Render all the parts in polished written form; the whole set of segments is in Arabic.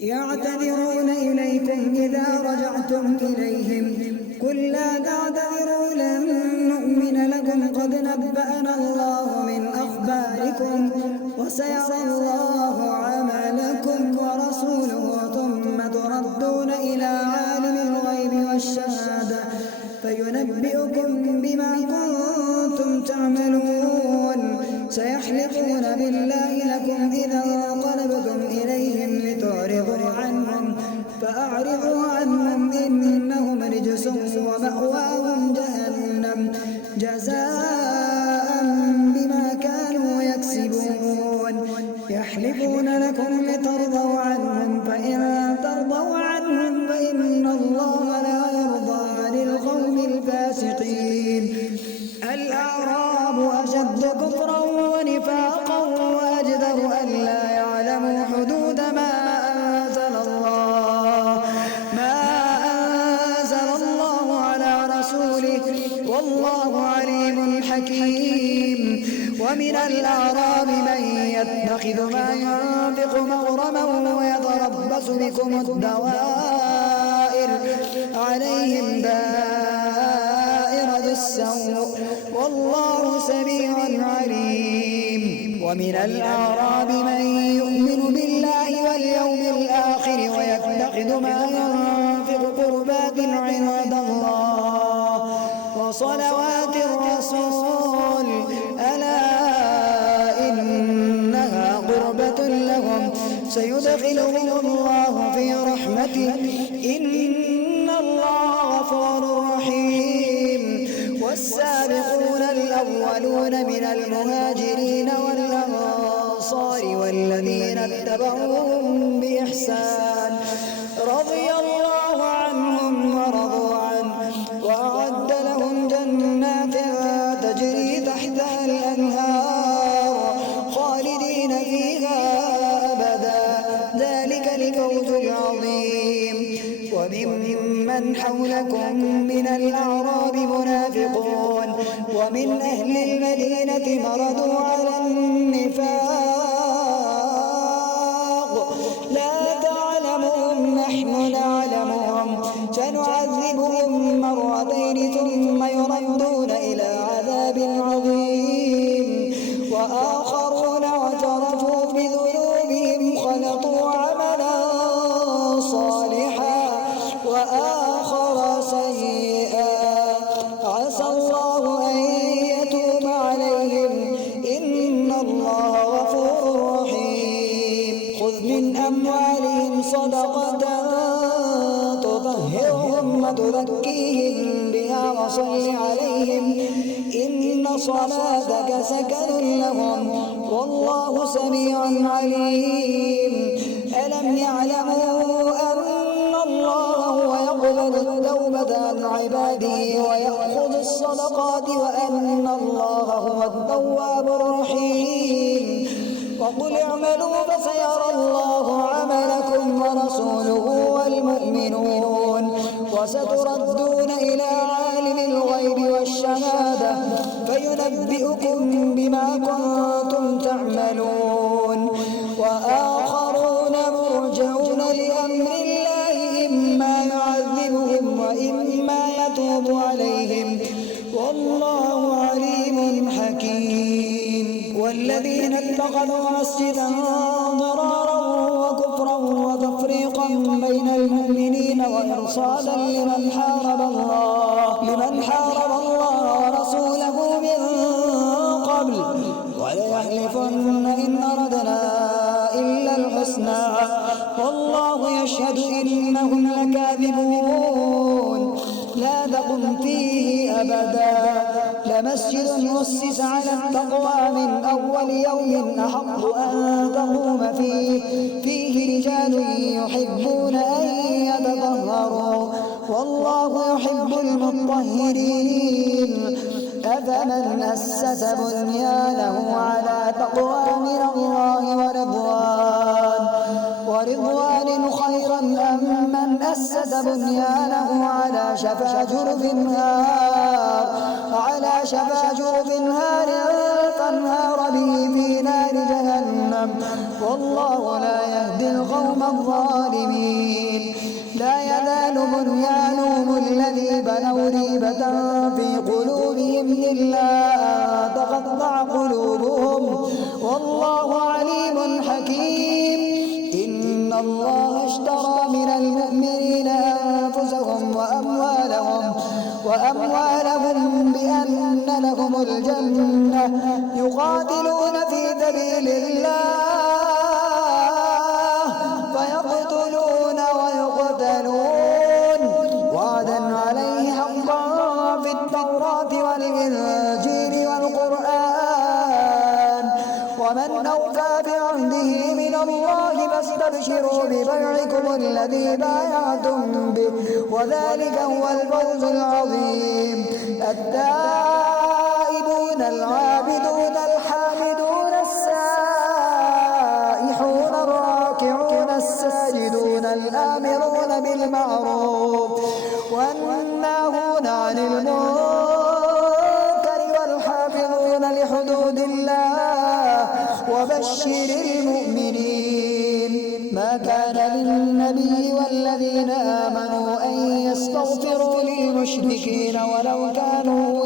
يعتذرون إليكم إذا رجعتم إليهم قل لا تعتذروا لن نؤمن لكم قد نبأنا الله من أخباركم وسيرى الله عملكم ورسوله ثم تردون إلى عالم الغيب والشهادة فينبئكم بما كنتم تعملون سيحلفون بالله لكم إذا انقلبتم إليهم لتعرضوا عنهم فأعرضوا عنهم إنهم رجس ومأواهم جهنم جزاء بما كانوا يكسبون يحلفون لكم لترضوا عنهم فإن ترضوا عنهم فإن الله لا يرضى عن القوم الفاسقين الأعراب أشد كفرا ونفاقا وأجدر أن لا يعلموا حدود ما أنزل الله على رسوله والله عليم حكيم ومن الأعراب من يتخذ ما ينفق مغرما ويتربص بكم الدوائر عليهم دائرة السوء والله سميع عليم ومن الأعراب من يؤمن بالله واليوم الآخر ويتخذ ما ينفق قربات عند الله وصلوات الرسول ألا إنها قربة لهم سيدخلهم الله في رحمته إن الله غفور رحيم والسابقون الأولون من المهاجرين والأنصار والذين اتبعوهم بإحسان رضي الله عنهم ورضوا عنه وأعد لهم جنات تجري تحتها الأنهار خالدين فيها أبدا ذلك الفوز العظيم وممن حولكم من الأعراب منافقون ومن أهل المدينة مرضوا على النفاق لا تعلمهم نحن نعلمهم سنعذبهم مرتين ثم يردون إلى عذاب عظيم وآخرون اعترفوا بذنوبهم خلطوا عملا صالحا وآخر سيئا عسى الله أن يتوب عليهم إن الله غفور رحيم خذ من أموالهم صدقة تطهرهم وتزكيهم بها وصل عليهم إن صلاتك سكن لهم والله سميع عليم ألم يعلموا أن الله هو يقبل التوبة عن عباده ويأخذ الصدقات وأن الله هو التواب الرحيم وقل اعملوا فسيرى الله عملكم ورسوله والمؤمنون وستردون إلى عالم الغيب والشهادة فينبئكم بما كنتم تعملون وآخرون مرجعون لأمر الله إما يعذبهم وإما يتوب عليهم والله عليم حكيم والذين اتخذوا مسجدا ضرارا وكفرا وتفريقا بين المؤمنين وإرصادا لمن حارب الله ورسوله من قبل وليحلفن إن أردنا إلا الحسنى والله يشهد إنهم لكاذبون لا تقم فيه أبدا لمسجد أسس على التقوى من أول يوم أحق أن تقوم فيه رجال يحبون أن يتطهروا والله يحب المطهرين أفمن أسس بنيانه على تقوى من الله ورضوان خيرا أم من أسس بنيانه على شفا جرف هار فانهار به في نار جهنم والله لا يهدي القوم الظالمين بنيانهم الذي بنوا ريبة في قلوبهم إلا أن تقطع قلوبهم والله عليم حكيم إن الله اشترى من المؤمنين أنفسهم وأموالهم بأن لهم الجنة يقاتلون في سبيل الله فيقتلون ويقتلون وعدا عليه حقا في التوراة والإنجيل والقرآن ومن أوفى بعهده من الله فاستبشروا ببيعكم الذي بايعتم به وذلك هو الفوز العظيم التائبون العابدون الحامدون السائحون الراكعون الساجدون الآمرون بالمعروف والناهون عن المنكر والحافظون لحدود الله وبشر المؤمنين ما كان للنبي والذين آمنوا أن يستغفروا للمشركين ولو كانوا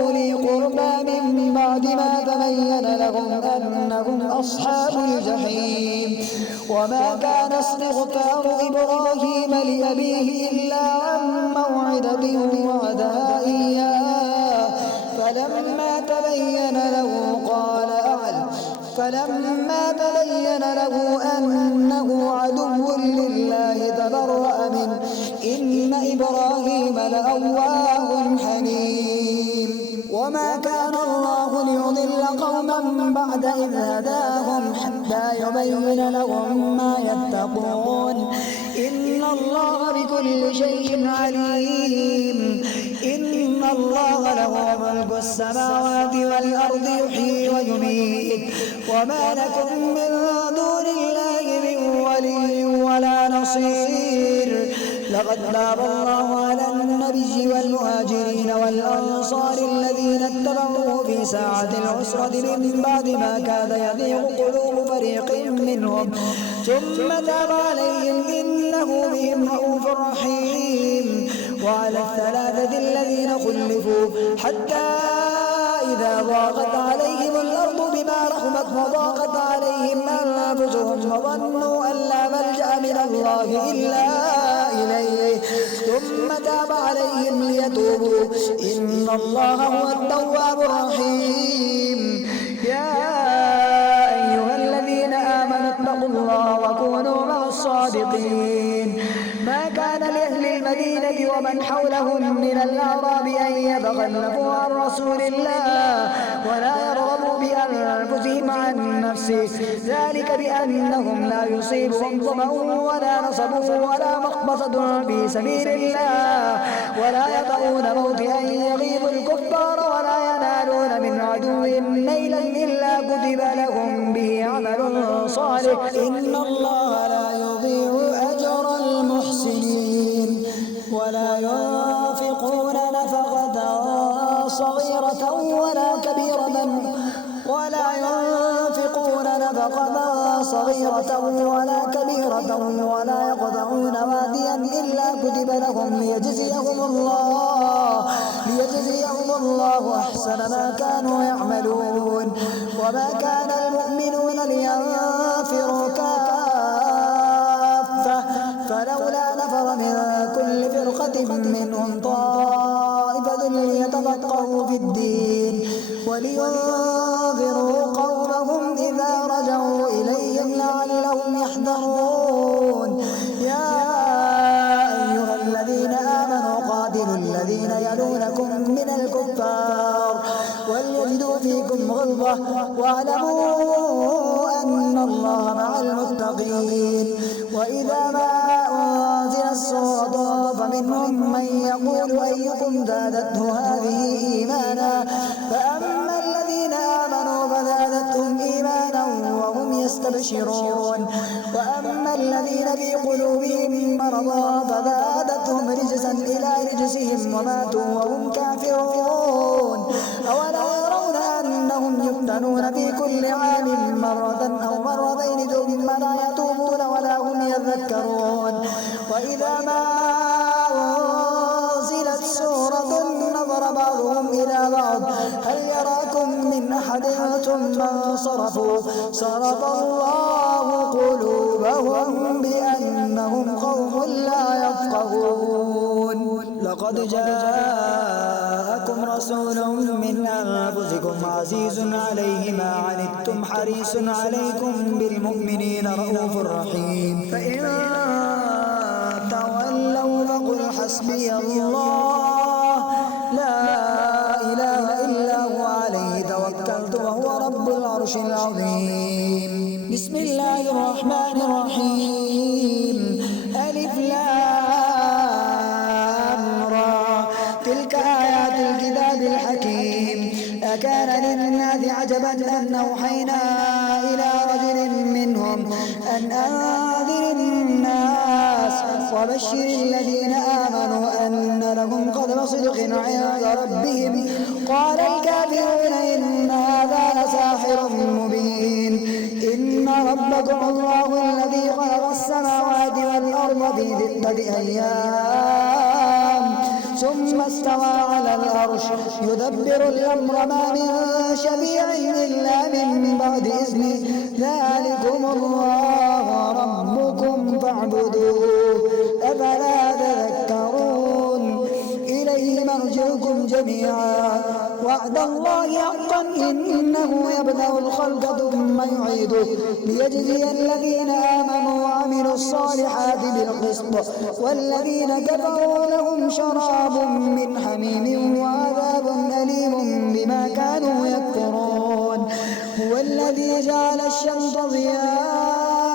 أولي قربى من بعد ما تبين لهم أنهم أصحاب الجحيم وما كان استغفار إبراهيم لأبيه إلا عن موعدة وعدها إياه فلما تبين له أنه عدو لله تبرأ منه إن إبراهيم لأواه حليم وما كان الله ليضل قوما بعد إذ هداهم حتى يبين لهم ما يتقون إن الله بكل شيء عليم إن الله له ملك السماوات والأرض يحيي ويميت وما لكم من دون الله من ولي ولا نصير لقد تاب الله على النبي والمهاجرين والأنصار الذين اتبعوه في ساعة العسرة من بعد ما كاد يضيق قلوب فريق منهم ثم تاب عليهم إنه بهم رءوف رحيم وعلى الثلاثة الذين خلفوا حتى إذا ضاقت عليهم الأرض بما رحبت وضاقت عليهم أنفسهم وظنوا أن لا ملجأ من الله إلا إليه ثم تاب عليهم ليتوبوا إن الله هو التواب الرحيم يا أيها الذين آمنوا اتقوا الله وكونوا مع الصادقين ما كان لأهل المدينة ومن حولهم من الأعراب أن يتخلفوا عن رسول الله ولا يرغبوا بأنفسهم عن نفسه ذلك بأنهم لا يصيبهم ظمأ ولا نصب ولا مخمصة في سبيل الله ولا يطؤون موطئا يغيظ الكفار ولا ينالون من عدو نيلا إلا كتب لهم به عمل صالح إن الله لا يضيع أجر المحسنين ولا ينفقون نفقة صغيرة ولا كبيرة ولا يقطعون واديا إلا كتب لهم ليجزيهم الله أحسن ما كانوا يعملون وما كان المؤمنون لينفروا كافة فلولا نفر من كل فرقة منهم طائفة ليتفقهوا في الدين ولينذروا قومهم إذا رجعوا إليهم لعلهم يحذرون يا أيها الذين آمنوا قاتلوا الذين يلونكم من الكفار وليجدوا فيكم غلظة واعلموا أن الله مع المتقين وإذا ما أنزلت سورة فمنهم من يقول أيكم زادته هذه إيمانا فأما الذين آمنوا فزادتهم إيمانا وهم يستبشرون وأما الذين في قلوبهم مرض فزادتهم رجسا إلى رجسهم وماتوا وهم كافرون أولا يرون أنهم يفتنون في كل عام مرة أو مرتين ثم لا يتوبون ولا هم يذكرون وإذا ما أنزلت سورة نظر بعضهم إلى بعض هل يراكم من أحد ثم انصرفوا صرف الله قلوبهم بأنهم قوم لا يفقهون لقد جاءكم رسول من أنفسكم عزيز عليه ما عنتم حريص عليكم بالمؤمنين رؤوف رحيم فإن تولوا فقل حسبي الله لا إله إلا هو عليه توكلت وهو رب العرش العظيم بسم الله الرحمن الرحيم ألف لام را تلك آيات الكتاب الحكيم أكان للناس عجبا أن أوحينا إلى رجل منهم أن أنذر الناس وبشر الذين آمنوا أن لهم قدم صدق عند ربهم قال الكافرون إن هذا لساحر مبين إن ربكم الله الذي خلق السماوات والأرض في 6 أيام ثم استوى على العرش يدبر الأمر ما من شفيع إلا من بعد إذنه ذلكم الله ربكم فاعبدوه أفلا تذكرون إليه مرجعكم جميعا وعد الله حقا إنه يبدأ الخلق ثم يعيده ليجزي الذين آمنوا وعملوا الصالحات بالقسط والذين كفروا لهم شراب من حميم وعذاب أليم بما كانوا يكفرون هو الذي جعل الشمس ضياء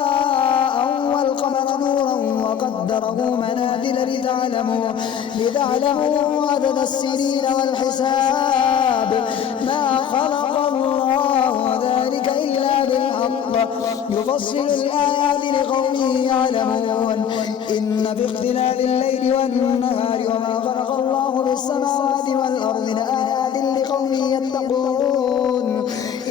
والقمر نورا وقدره منازل لتعلموا عدد السنين والحساب ما خلق الله ذلك إلا بالحق يفصل الآيات لقوم يعلمون إن في اختلاف الليل والنهار وما خلق الله بالسماوات والأرض لآيات لقوم يتقون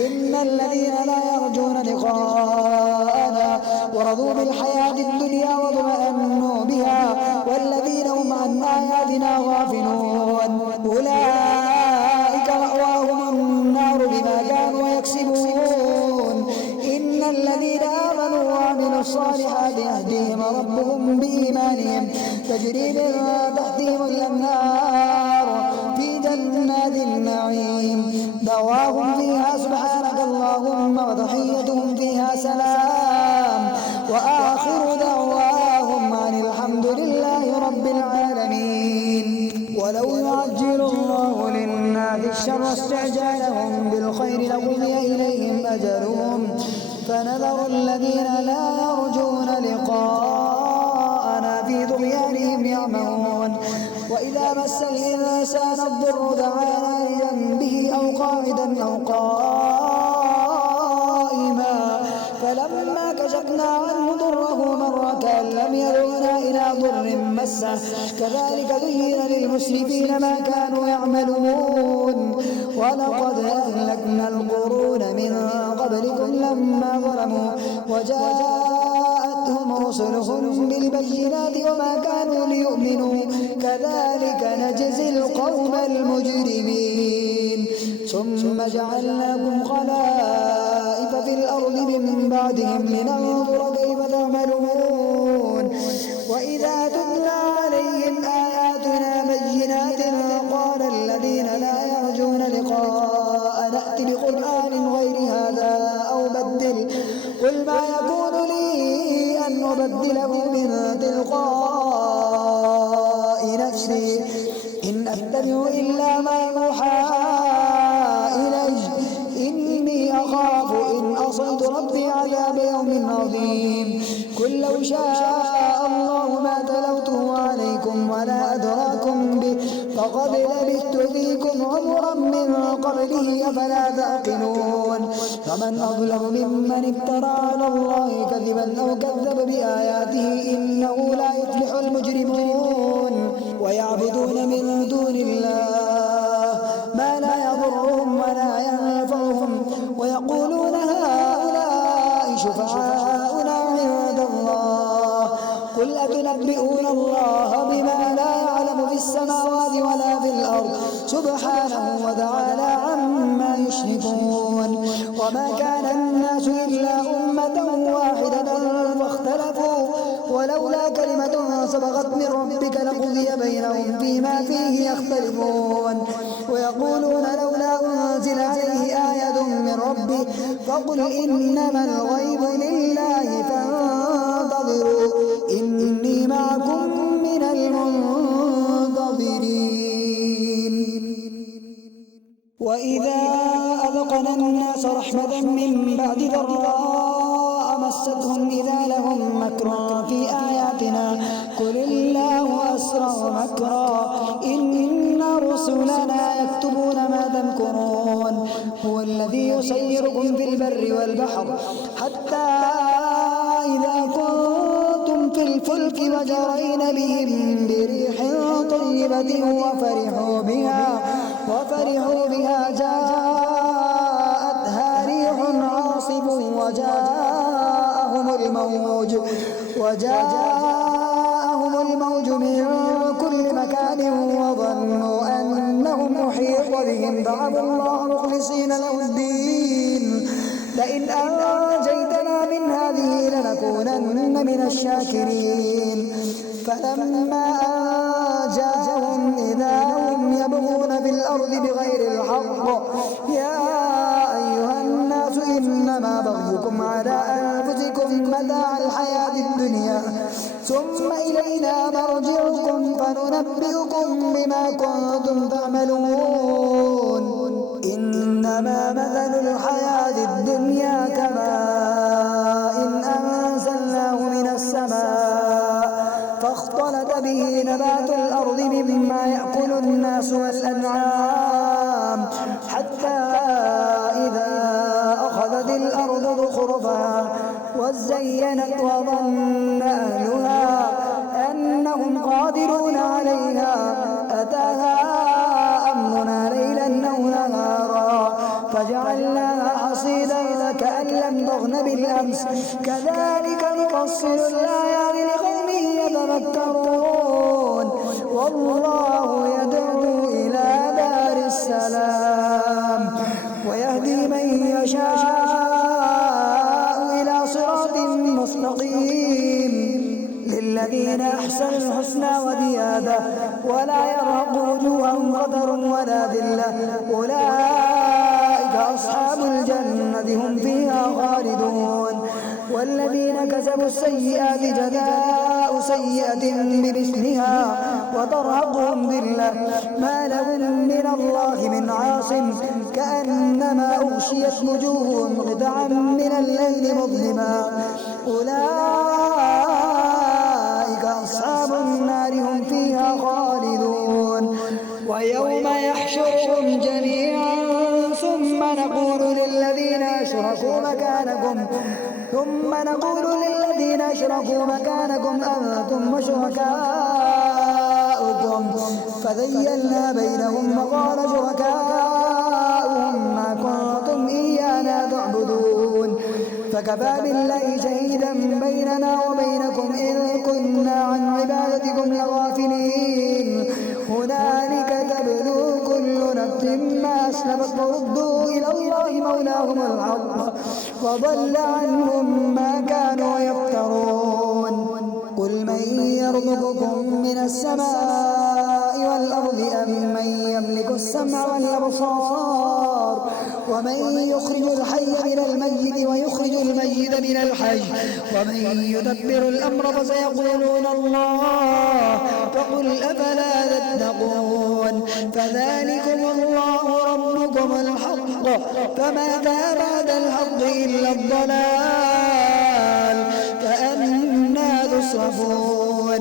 إن الذين لا يرجون لقاءنا ورضوا بالحياة الدنيا واطمأنوا بها والذين هم عن آياتنا غافلون أولئك مأواهم النار بما كانوا يكسبون إن الذين آمنوا وعملوا الصالحات يهديهم ربهم بإيمانهم تجري من تحتهم الأنهار في جنات النعيم دعواهم فيها سبحانك اللهم وتحيتهم فيها سلام وآخر دعواهم عن الحمد لله رب العالمين ولو يعجل الله للناس الشر استعجالهم بالخير لقضي إليهم أجلهم فنذر الذين لا يرجون لقاءنا في طغيانهم يعمهون وإذا مس الإنسان الضر دعانا لجنبه أو قاعدا أو قائما فلما كشفنا عنه ضره مر كأن لم يدعنا إلى ضر مسه كذلك زين للمسرفين ما كانوا يعملون ولقد أهلكنا القرون من قبلكم لما ظلموا وجاءتهم رسلهم بالبينات وما كانوا ليؤمنوا كذلك نجزي القوم المجرمين ثم جعلناكم خلائف في الأرض من بعدهم لننظر كيف تعملون وإذا تتلى عليهم آياتنا بينات قال الذين لا يرجون لقاء نأت بقرآن غير هذا أو بدل قل ما يكون لي أن أبدله من تلقاء نفسي إن أتبع إلا ما يوحى إلي إني أخاف إن عصيت ربي عذاب يوم عظيم قل لو شاء الله ما تلوته عليكم ولا أدراكم به فقد لبثت فيكم عمرا من قبله أفلا تعقلون فمن أظلم ممن افترى على الله كذبا أو كذب بآياته إنه لا يفلح المجرمون ويعبدون من دون الله ما لا يضرهم ولا ينفعهم ويقولون هؤلاء شفعاؤنا عند الله قل ينبئون الله بما لا يعلم في السماوات ولا في الأرض سبحانه وتعالى عما يشركون. وما كان الناس إلا أمة واحدة فاختلفوا ولولا كلمة سبقت من ربك لقضي بينهم فيما فيه يختلفون. ويقولون لولا أنزل عليه آية من ربه فقل إنما الغيب لله فانتظروا إني معكم من المنتظرين. وإذا أذقنا الناس رحمة من بعد ضراء مستهم إذا لهم مكر في آياتنا قل الله أسرع مكرا إن رسلنا يكتبون ما تمكرون. هو الذي يسيركم في البر والبحر حتى إذا كنتم في الفلك وجرين بهم بريح طيبة وفرحوا بها جاءتها ريح عاصف وجاءهم الموج من كل مكان وظنوا أنهم محيط بهم دعوا الله مخلصين له الدين لئن أنجيتنا من هذه لنكونن من الشاكرين. فلما أنجاهم إذا هم يبغون في الأرض بغير الحق يا أيها الناس إنما بغيكم على أنفسكم متاع الحياة الدنيا ثم إلينا مرجعكم فننبئكم بما كنتم تعملون. إنما مثل الحياة الدنيا كماء أنزلناه من السماء فاختلط به نبات الأرض مما يأكل الناس والأنعام حتى إذا أخذت الأرض زخرفها وزينت وظن أهلها أنهم قادرون عليها أتاها أمرنا ليلا أو نهارا فجعلناها حصيدا كأن لم تغن بالأمس كذلك نفصل الآيات لقوم يتذكرون. والله يدعو إلى دار السلام ويهدي من يشاء إلى صراط مستقيم. للذين أحسنوا الحسنى وزيادة ولا يرهق وجوههم قدر ولا ذلة أولئك أصحاب الجنة هم فيها خالدون. والذين كسبوا السيئات جزاء سيئة بمثلها وترهقهم ذلة ما لهم من الله من عاصم كأنما أغشيت وجوههم قطعا من الليل مظلما أولئك أصحاب النار هم فيها خالدون. ويوم يحشرهم جميعا ثم نقول للذين أشركوا مكانكم أنتم وشركاؤكم فذيلنا بينهم وقال شركاؤهم ما كنتم إيانا تعبدون فكفى بالله شهيدا بيننا وبينكم إن كنا عن عبادتكم لغافلين. هنالك تبلو كل نفس ما أسلفت وردوا إلى الله مولاهم الحق وضل عنهم ما كانوا يفترون. قل من يرزقكم من السماء والأرض أم من يملك السمع والأبصار ومن يخرج الحي من الميت ويخرج الميت من الحي ومن يدبر الأمر فسيقولون الله فقل أفلا تتقون. فذلكم الله ربكم الحق فماذا بعد الحق إلا الضلال فأنى تصرفون.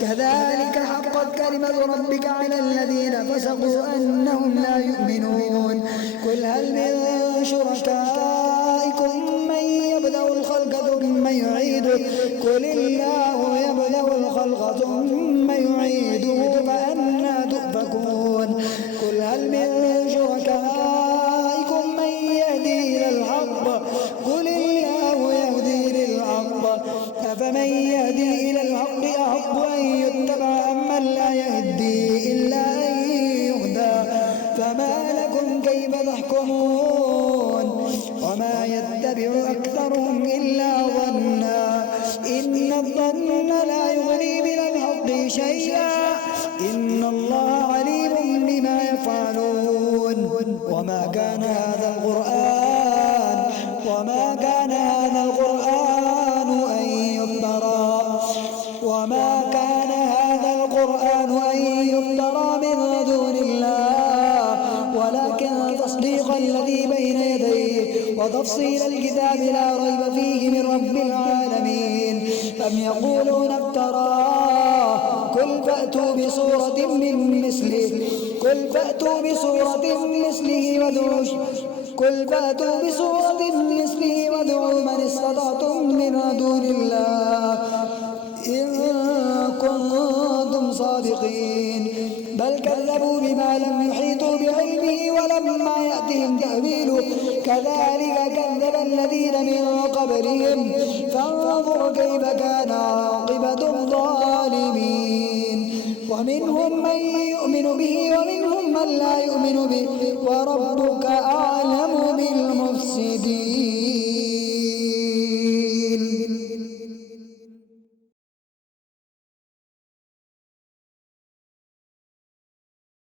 كذلك حقت كلمة ربك على الذين فسقوا أنهم لا يؤمنون. قل هل من شركائكم من يبدأ الخلق ثم يعيده قل الله يبدأ الخلق ثم يعيده فأنى تؤفكون. قل هل من شركائكم من يهدي إلى الحق قل الله يهدي للحق أفمن يهدي إلى الحق أحق فما لكم كيف تحكمون وما يتبع أكثرهم إلا ظنا إن الظن لا يغني من الحق شيئا إن الله عليم بما يفعلون وما كان هذا القرآن أن يفترى من دون الله ولكن تصديق الذي بين يديه وتفصيل الكتاب لا ريب فيه من رب العالمين أم يقولون افتراه قل فأتوا بسورة مثله وادعوا من استطعتم من دون الله إن كنتم صادقين بل كذبوا بما لم يحيطوا بعلمه ولما يأتهم تأويله كذلك كذب الذين من قبلهم فانظر كيف كان عاقبة الظالمين ومنهم من يؤمن به ومنهم من لا يؤمن به وربك أعلم